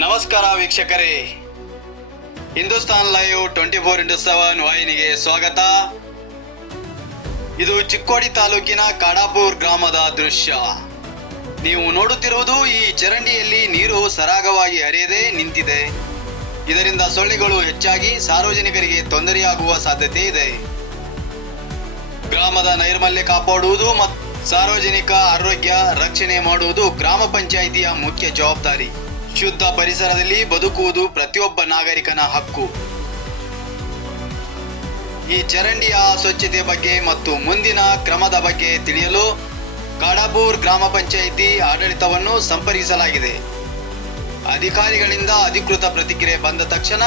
ನಮಸ್ಕಾರ ವೀಕ್ಷಕರೇ, Hindustan live 24x7 ವಾಹಿನಿಗೆ ಸ್ವಾಗತ. ಇದು ಚಿಕ್ಕೋಡಿ ತಾಲೂಕಿನ ಕಾಡಾಪುರ್ ಗ್ರಾಮದ ದೃಶ್ಯ. ನೀವು ನೋಡುತ್ತಿರುವುದು ಈ ಚರಂಡಿಯಲ್ಲಿ ನೀರು ಸರಾಗವಾಗಿ ಹರಿಯದೆ ನಿಂತಿದೆ. ಇದರಿಂದ ಸೊಳ್ಳೆಗಳು ಹೆಚ್ಚಾಗಿ ಸಾರ್ವಜನಿಕರಿಗೆ ತೊಂದರೆಯಾಗುವ ಸಾಧ್ಯತೆ ಇದೆ. ಗ್ರಾಮದ ನೈರ್ಮಲ್ಯ ಕಾಪಾಡುವುದು ಮತ್ತು ಸಾರ್ವಜನಿಕ ಆರೋಗ್ಯ ರಕ್ಷಣೆ ಮಾಡುವುದು ಗ್ರಾಮ ಪಂಚಾಯಿತಿಯ ಮುಖ್ಯ ಜವಾಬ್ದಾರಿ. ಶುದ್ಧ ಪರಿಸರದಲ್ಲಿ ಬದುಕುವುದು ಪ್ರತಿಯೊಬ್ಬ ನಾಗರಿಕನ ಹಕ್ಕು. ಈ ಚರಂಡಿಯ ಸ್ವಚ್ಛತೆ ಬಗ್ಗೆ ಮತ್ತು ಮುಂದಿನ ಕ್ರಮದ ಬಗ್ಗೆ ತಿಳಿಯಲು ಕಾಡಾಪುರ್ ಗ್ರಾಮ ಪಂಚಾಯಿತಿ ಆಡಳಿತವನ್ನು ಸಂಪರ್ಕಿಸಲಾಗಿದೆ. ಅಧಿಕಾರಿಗಳಿಂದ ಅಧಿಕೃತ ಪ್ರತಿಕ್ರಿಯೆ ಬಂದ ತಕ್ಷಣ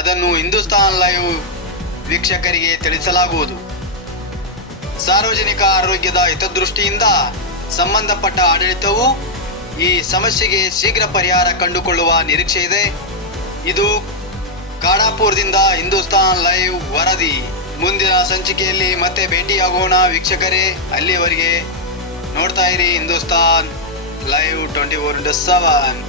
ಅದನ್ನು ಹಿಂದೂಸ್ತಾನ್ ಲೈವ್ ವೀಕ್ಷಕರಿಗೆ ತಿಳಿಸಲಾಗುವುದು. ಸಾರ್ವಜನಿಕ ಆರೋಗ್ಯದ ಹಿತದೃಷ್ಟಿಯಿಂದ ಸಂಬಂಧಪಟ್ಟ ಆಡಳಿತವು ಈ ಸಮಸ್ಯೆಗೆ ಶೀಘ್ರ ಪರಿಹಾರ ಕಂಡುಕೊಳ್ಳುವ ನಿರೀಕ್ಷೆ ಇದೆ. ಇದು ಕಾಡಾಪುರದಿಂದ ಹಿಂದೂಸ್ತಾನ್ ಲೈವ್ ವರದಿ. ಮುಂದಿನ ಸಂಚಿಕೆಯಲ್ಲಿ ಮತ್ತೆ ಭೇಟಿಯಾಗೋಣ ವೀಕ್ಷಕರೇ. ಅಲ್ಲಿಯವರೆಗೆ ನೋಡ್ತಾ ಇರಿ ಹಿಂದೂಸ್ತಾನ್ ಲೈವ್ 24x7.